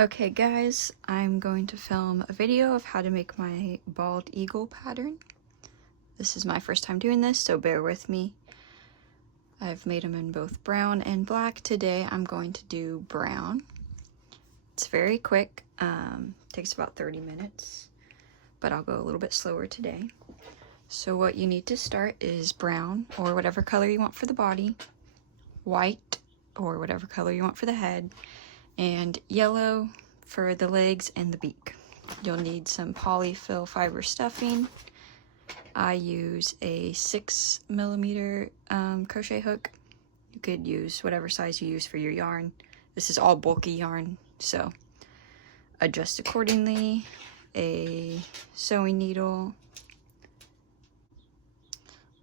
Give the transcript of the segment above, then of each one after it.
Okay guys, I'm going to film a video of how to make my bald eagle pattern. This is my first time doing this, so bear with me. I've made them in both brown and black. Today I'm going to do brown. It's very quick, takes about 30 minutes, but I'll go a little bit slower today. So what you need to start is brown, or whatever color you want for the body, white, or whatever color you want for the head, and yellow for the legs and the beak. You'll need some polyfill fiber stuffing. I use a 6mm crochet hook. You could use whatever size you use for your yarn. This is all bulky yarn, so adjust accordingly. A sewing needle,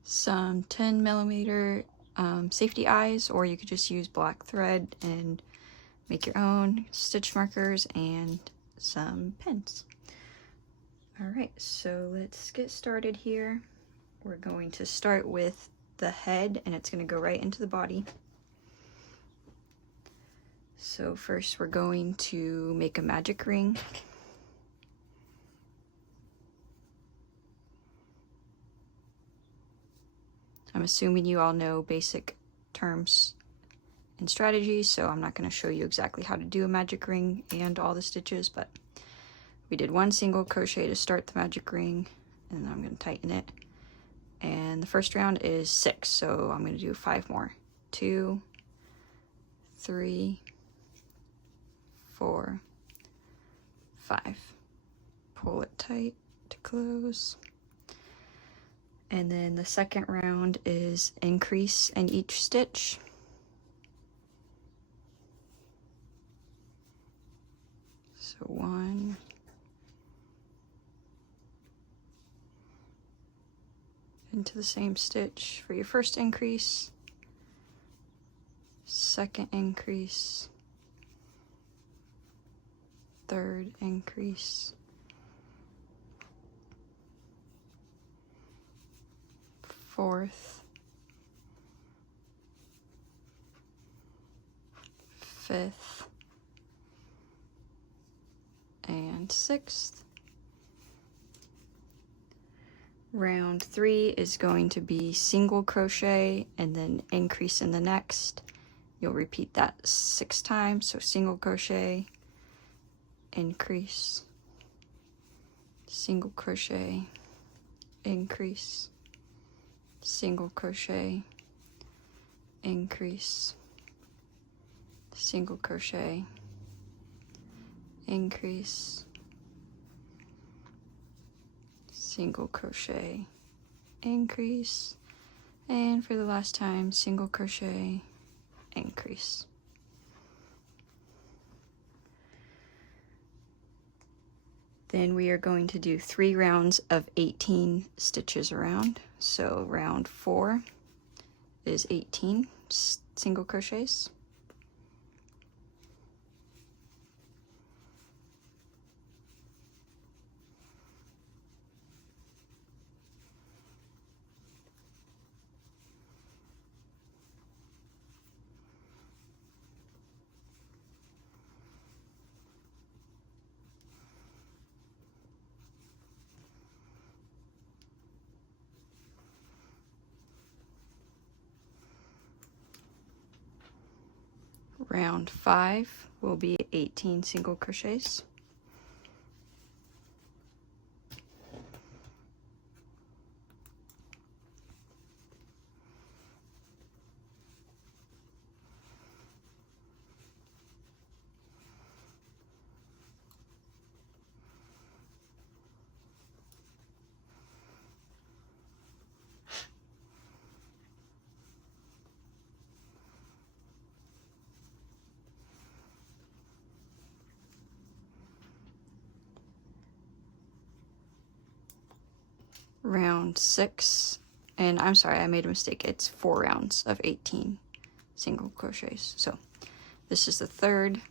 some 10mm safety eyes, or you could just use black thread and make your own, stitch markers, and some pins. Alright, so let's get started here. We're going to start with the head, and it's going to go right into the body. So first we're going to make a magic ring. I'm assuming you all know basic terms and strategies, so I'm not going to show you exactly how to do a magic ring and all the stitches, but we did one single crochet to start the magic ring, and then I'm going to tighten it. And the first round is 6, so I'm going to do 5 more. 2, 3, 4, 5. Pull it tight to close. And then the second round is increase in each stitch. So 1, into the same stitch for your first increase, second increase, third increase, fourth, fifth, and 6th. Round 3 is going to be single crochet and then increase in the next. You'll repeat that 6 times, so single crochet, increase, single crochet, increase, single crochet, increase, single crochet, increase, single crochet, increase, and for the last time, single crochet, increase. Then we are going to do 3 rounds of 18 stitches around. So round 4 is 18 single crochets. Round 5 will be 18 single crochets. Round 6, and I'm sorry, I made a mistake. It's 4 rounds of 18 single crochets. So this is the third.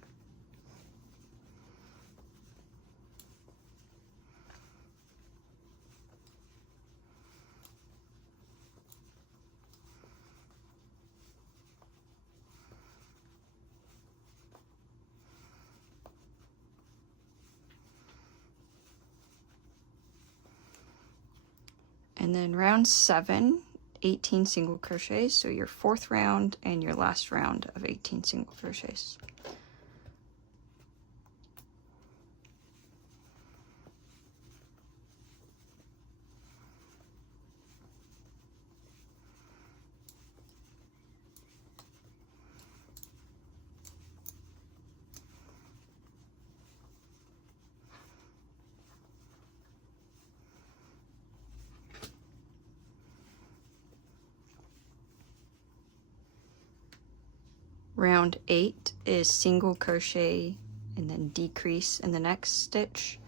And then round 7, 18 single crochets, so your 4th round and your last round of 18 single crochets. Round 8 is single crochet and then decrease in the next stitch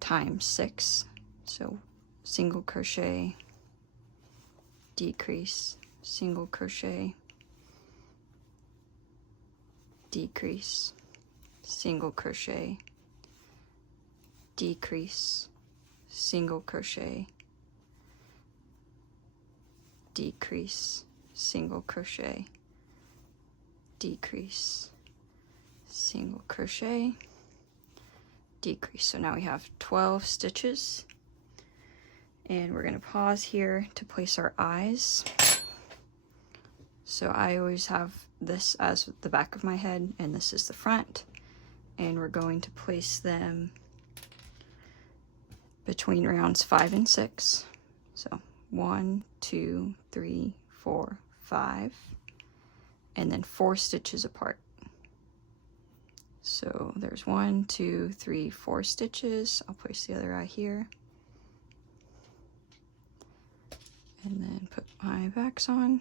times 6. So single crochet, decrease, single crochet, decrease, single crochet, decrease, single crochet, decrease, single crochet, decrease, single crochet, decrease. So now we have 12 stitches, and we're going to pause here to place our eyes. So I always have this as the back of my head and this is the front, and we're going to place them between rounds 5 and 6. So 1, 2, 3, 4, 5, and then 4 stitches apart. So there's 1, 2, 3, 4 stitches. I'll place the other eye here. And then put my backs on.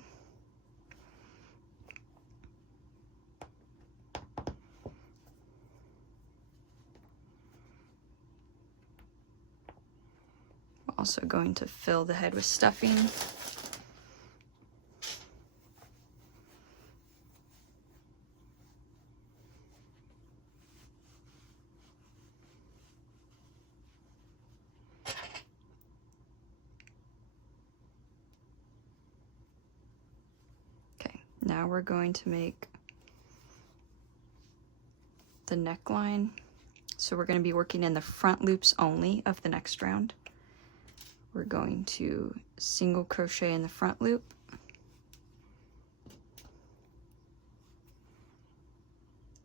I'm also going to fill the head with stuffing. Now we're going to make the neckline. So we're going to be working in the front loops only of the next round. We're going to single crochet in the front loop,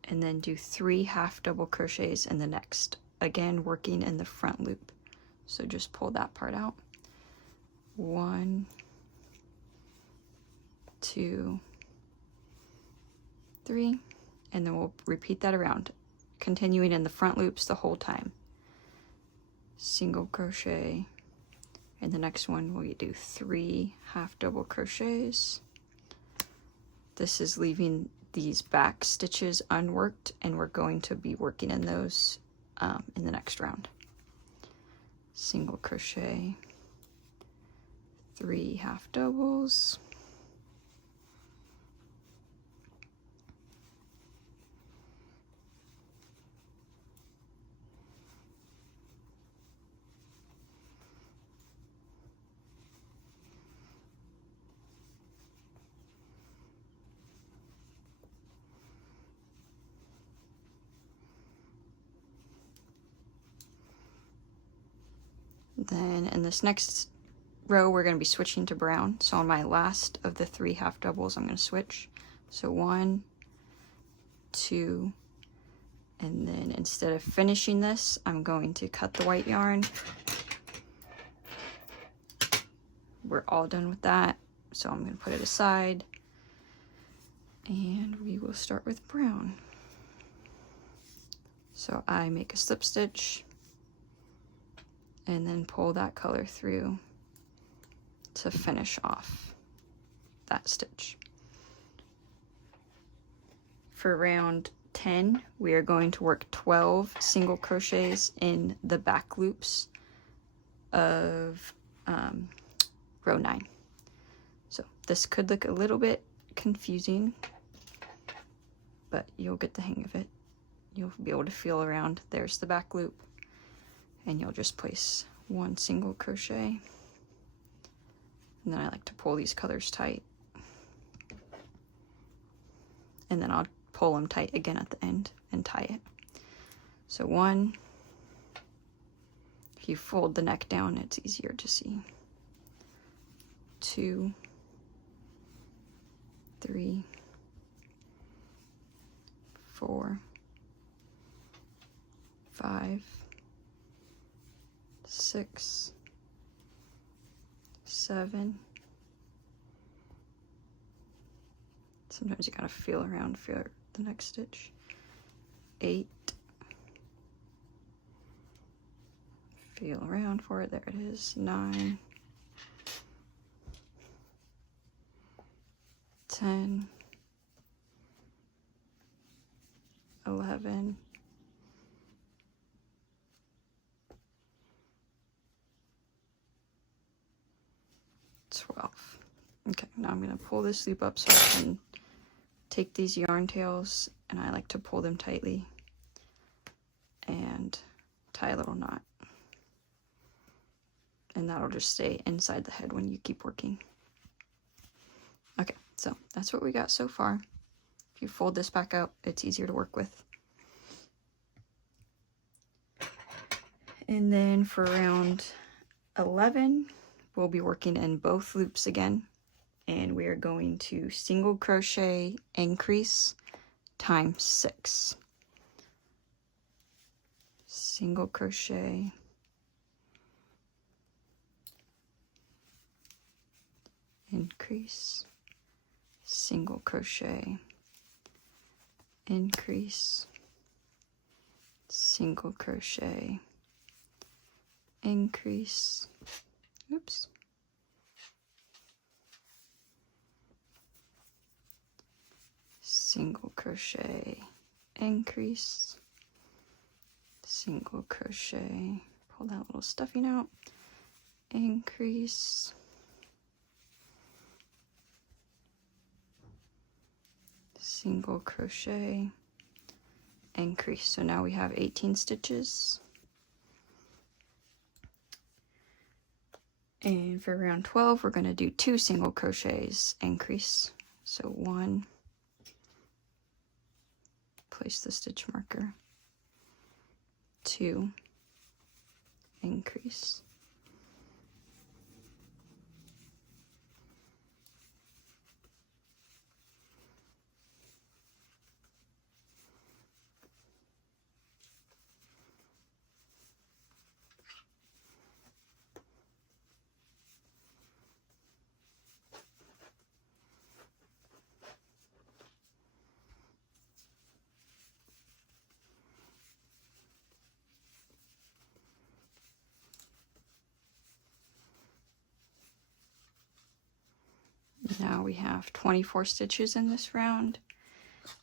and then do 3 half double crochets in the next, again working in the front loop. So just pull that part out. 1, 2, 3, and then we'll repeat that around, continuing in the front loops the whole time. Single crochet, and the next one we do 3 half double crochets. This is leaving these back stitches unworked, and we're going to be working in those in the next round. Single crochet, 3 half doubles, then in this next row we're going to be switching to brown. So on my last of the 3 half doubles I'm going to switch. So 1, 2, and then instead of finishing this I'm going to cut the white yarn. We're all done with that, so I'm going to put it aside, and we will start with brown. So I make a slip stitch and then pull that color through to finish off that stitch. For round 10, we are going to work 12 single crochets in the back loops of row 9. So this could look a little bit confusing, but you'll get the hang of it. You'll be able to feel around. There's the back loop, and you'll just place 1 single crochet, and then I like to pull these colors tight, and then I'll pull them tight again at the end and tie it. So 1, if you fold the neck down it's easier to see. 2, 3, 4, 5, 6, 7. Sometimes you gotta feel around for the next stitch. 8. Feel around for it. There it is. 9. 10. 11. 12. Okay, now I'm going to pull this loop up so I can take these yarn tails, and I like to pull them tightly and tie a little knot. And that'll just stay inside the head when you keep working. Okay, so that's what we got so far. If you fold this back out, it's easier to work with. And then for round 11, we'll be working in both loops again. And we are going to single crochet increase times 6. Single crochet, increase, single crochet, increase, single crochet, increase, oops, single crochet, increase, single crochet, pull that little stuffing out, increase, single crochet, increase. So now we have 18 stitches. And for round 12, we're going to do 2 single crochets, increase. So 1, place the stitch marker, 2, increase, now we have 24 stitches in this round,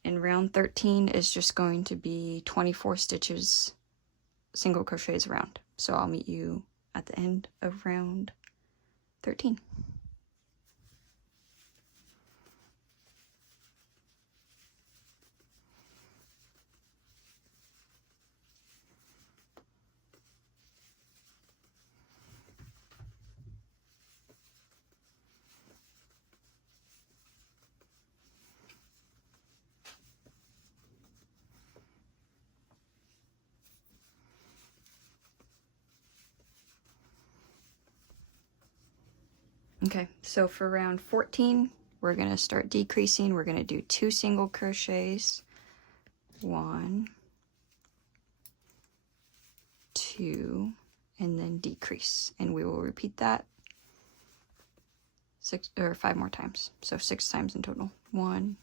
and round 13 is just going to be 24 stitches, single crochets around. So I'll meet you at the end of round 13. Okay, so for round 14, we're going to start decreasing. We're going to do 2 single crochets, 1, 2, and then decrease. And we will repeat that 6 or 5 more times. So 6 times in total. 1,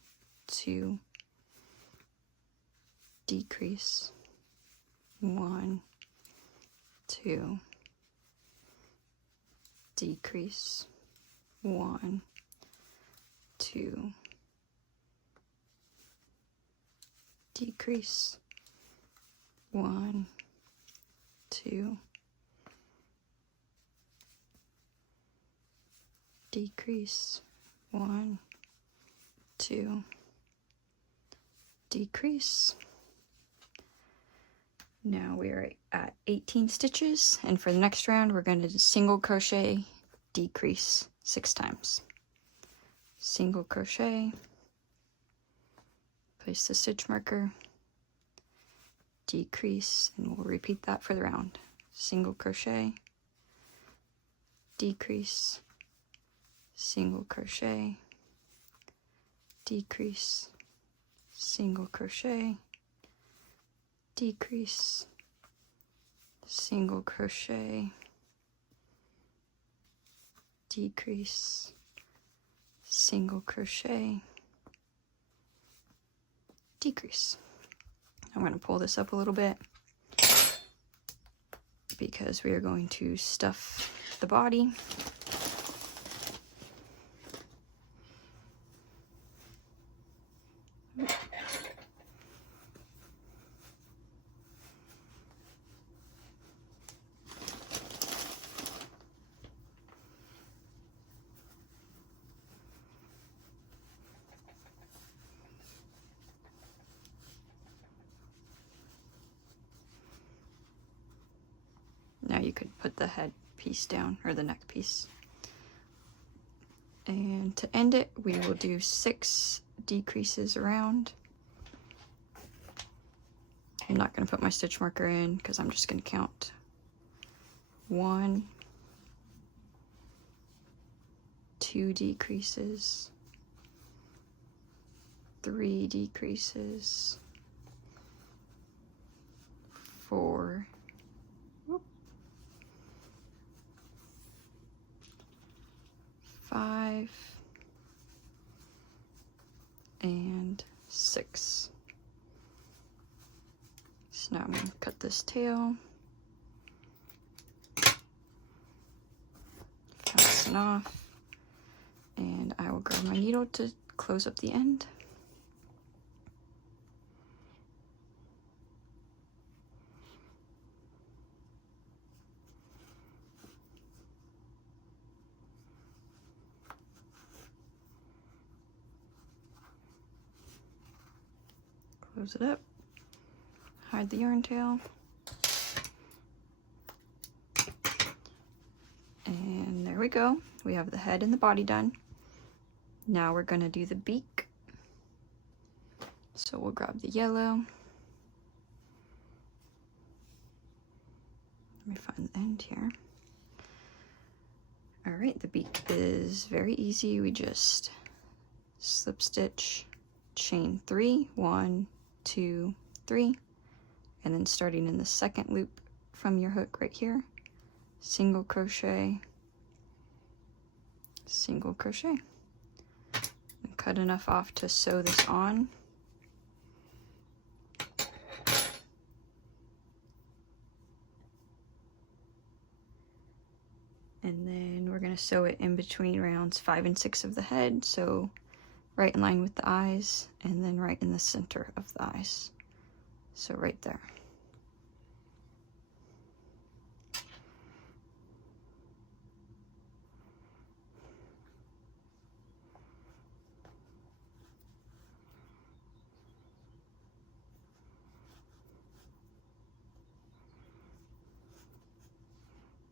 2, decrease, 1, 2, decrease, 1, 2, decrease, 1, 2, decrease, 1, 2, decrease. Now we are at 18 stitches, and for the next round we're going to single crochet, decrease 6 times. Single crochet, place the stitch marker, decrease, and we'll repeat that for the round. Single crochet, decrease, single crochet, decrease, single crochet, decrease, single crochet, decrease, single crochet, decrease. I'm going to pull this up a little bit because we are going to stuff the body. Now you could put the head piece down, or the neck piece. And to end it, we will do 6 decreases around. I'm not going to put my stitch marker in because I'm just going to count 1, 2 decreases, 3 decreases, 4, 5, and 6. So now I'm going to cut this tail, fasten off, and I will grab my needle to close up the end. Close it up, hide the yarn tail, and there we go. We have the head and the body done. Now we're going to do the beak. So we'll grab the yellow. Let me find the end here. All right, the beak is very easy. We just slip stitch, chain 3, 1, 2, 3, and then starting in the second loop from your hook right here, single crochet, single crochet, and cut enough off to sew this on. And then we're going to sew it in between rounds 5 and 6 of the head, so right in line with the eyes, and then right in the center of the eyes. So right there.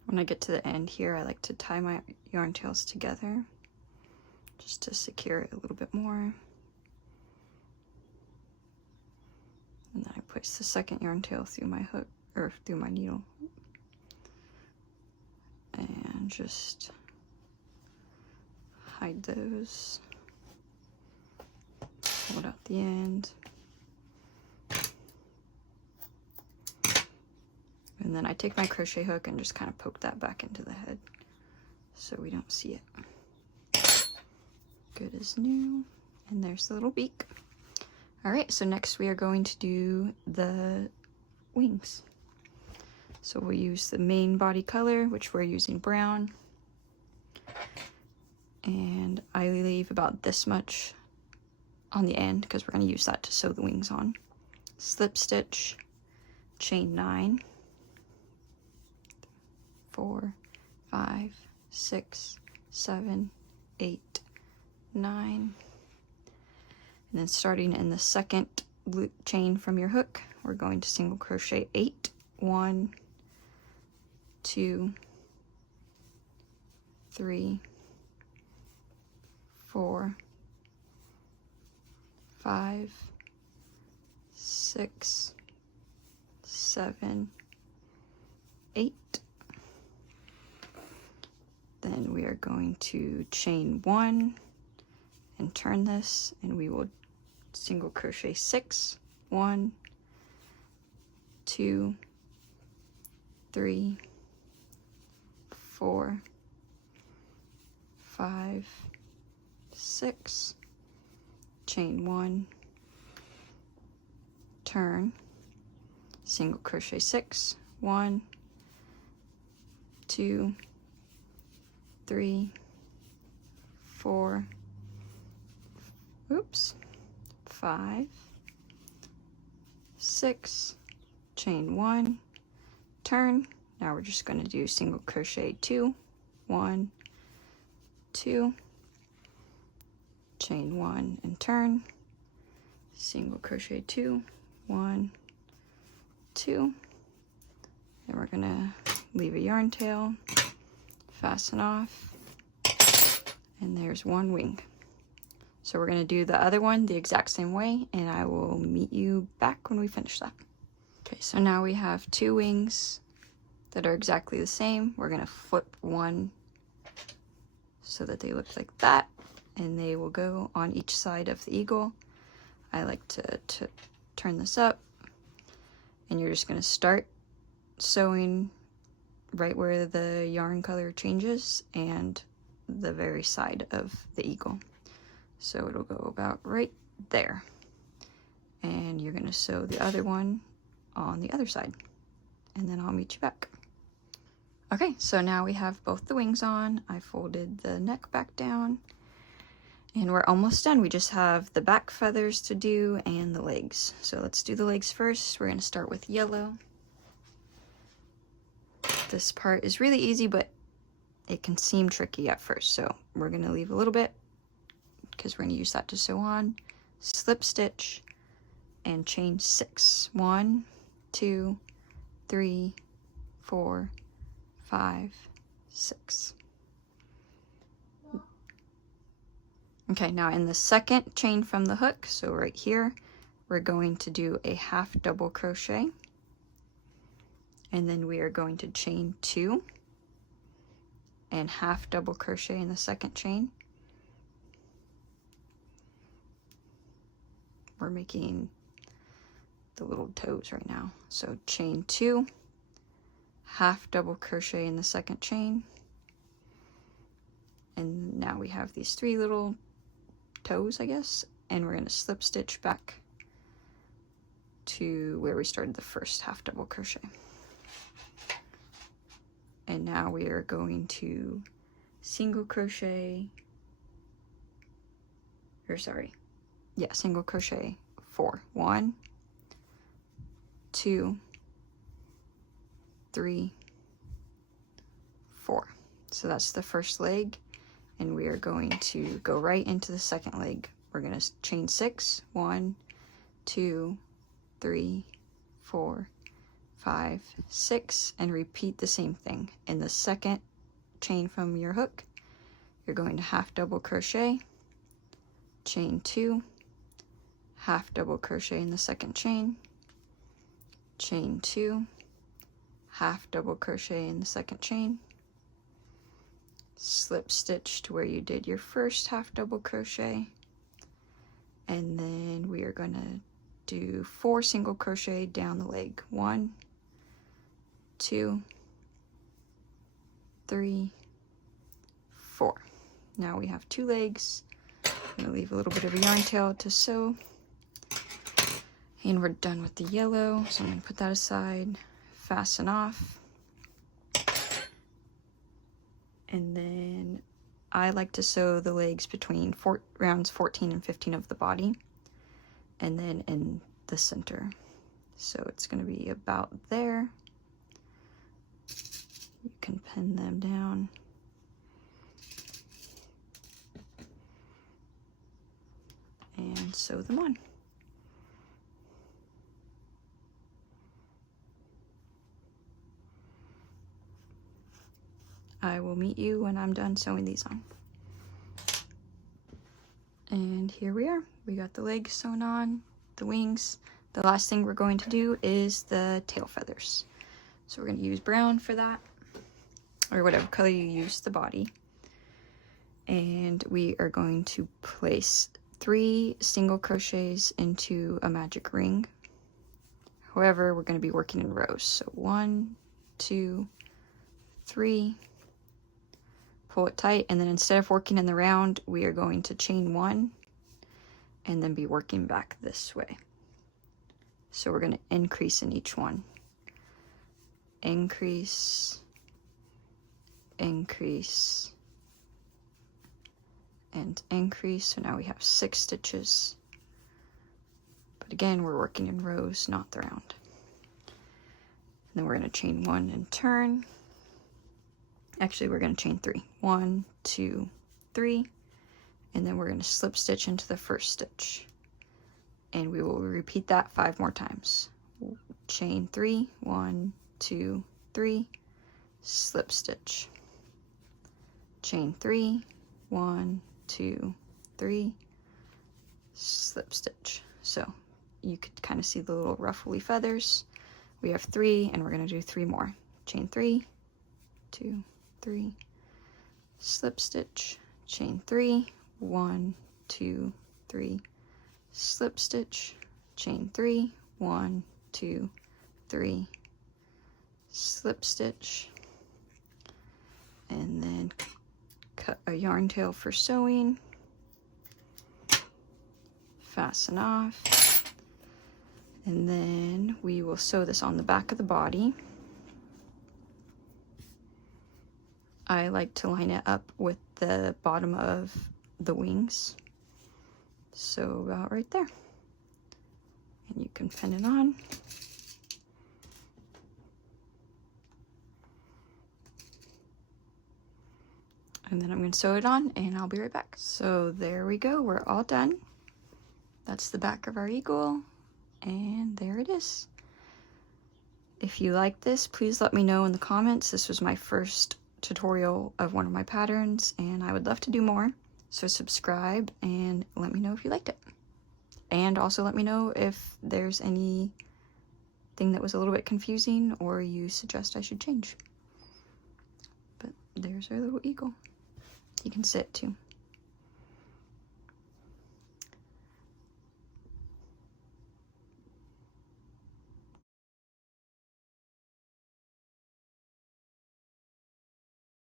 When I get to the end here, I like to tie my yarn tails together just to secure it a little bit more. And then I push the second yarn tail through my hook, or through my needle. And just hide those. Hold out the end. And then I take my crochet hook and just kind of poke that back into the head so we don't see it. Good as new. And there's the little beak. All right, so next we are going to do the wings. So we'll use the main body color, which we're using brown. And I leave about this much on the end because we're going to use that to sew the wings on. Slip stitch, chain 9, 4, 5, 6, 7, 8, 9. And then starting in the second loop chain from your hook, we're going to single crochet 8, 1, 2, 3, 4, 5, 6, 7, 8. Then we are going to chain 1 and turn this, and we will single crochet 6. 1, 2, 3, 4, 5, 6, chain 1, turn, single crochet 6. 1, 2, 3, 4, 5, 6, chain 1, turn. Now we're just going to do single crochet 2. 1, 2, chain 1 and turn, single crochet 2. 1, 2. Then we're gonna leave a yarn tail, fasten off, and there's one wing. So we're gonna do the other one the exact same way, and I will meet you back when we finish that. Okay, so now we have 2 wings that are exactly the same. We're gonna flip one so that they look like that, and they will go on each side of the eagle. I like to turn this up, and you're just gonna start sewing right where the yarn color changes and the very side of the eagle. So it'll go about right there, and you're gonna sew the other one on the other side, and then I'll meet you back. Okay, so now we have both the wings on. I folded the neck back down, and we're almost done. We just have the back feathers to do and the legs. So let's do the legs first. We're gonna start with yellow. This part is really easy, but it can seem tricky at first. So we're gonna leave a little bit because we're gonna use that to sew on. Slip stitch and chain 6. 1, 2, 3, 4, 5, 6. Okay, now in the second chain from the hook, so right here, we're going to do a half double crochet, and then we are going to chain 2 and half double crochet in the second chain. We're making the little toes right now. So chain 2, half double crochet in the second chain, and now we have these 3 little toes, I guess, and we're going to slip stitch back to where we started the first half double crochet. And now we are going to single crochet, single crochet 4. 1, 2, 3, 4. So that's the first leg, and we are going to go right into the second leg. We're going to chain 6. 1, 2, 3, 4, 5, 6, and repeat the same thing. In the second chain from your hook, you're going to half double crochet, chain 2, half double crochet in the second chain, chain 2, half double crochet in the second chain, slip stitch to where you did your first half double crochet, and then we are going to do 4 single crochet down the leg. 1, 2, 3, 4. Now we have 2 legs. I'm going to leave a little bit of a yarn tail to sew, and we're done with the yellow, so I'm going to put that aside, fasten off, and then I like to sew the legs between rounds 14 and 15 of the body, and then in the center. So it's going to be about there. You can pin them down. And sew them on. I will meet you when I'm done sewing these on. And here we are. We got the legs sewn on, the wings. The last thing we're going to do is the tail feathers. So we're going to use brown for that. or whatever color you use the body. And we are going to place 3 single crochets into a magic ring. However, we're going to be working in rows. So 1, 2, 3, pull it tight, and then instead of working in the round, we are going to chain 1 and then be working back this way. So we're going to increase in each one. Increase, increase, and increase. So now we have 6 stitches. But again, we're working in rows, not the round. And then we're going to chain 1 and turn. Actually, we're going to chain 3. 1, 2, 3. And then we're going to slip stitch into the first stitch. And we will repeat that 5 more times. Chain 3, 1, 2, 3, slip stitch. Chain 3, 1, 2, 3, slip stitch. So you could kind of see the little ruffly feathers. We have 3, and we're going to do 3 more. Chain 3, 2, 3, slip stitch, chain 3, 1, 2, 3, slip stitch, chain 3, 1, 2, 3, slip stitch, and then cut a yarn tail for sewing, fasten off, and then we will sew this on the back of the body. I like to line it up with the bottom of the wings, so about right there. And you can pin it on. And then I'm going to sew it on, and I'll be right back. So there we go, we're all done. That's the back of our eagle, and there it is. If you like this, please let me know in the comments. This was my first tutorial of one of my patterns, and I would love to do more. So subscribe and let me know if you liked it. And also let me know if there's anything that was a little bit confusing or you suggest I should change. But there's our little eagle. You can sit too.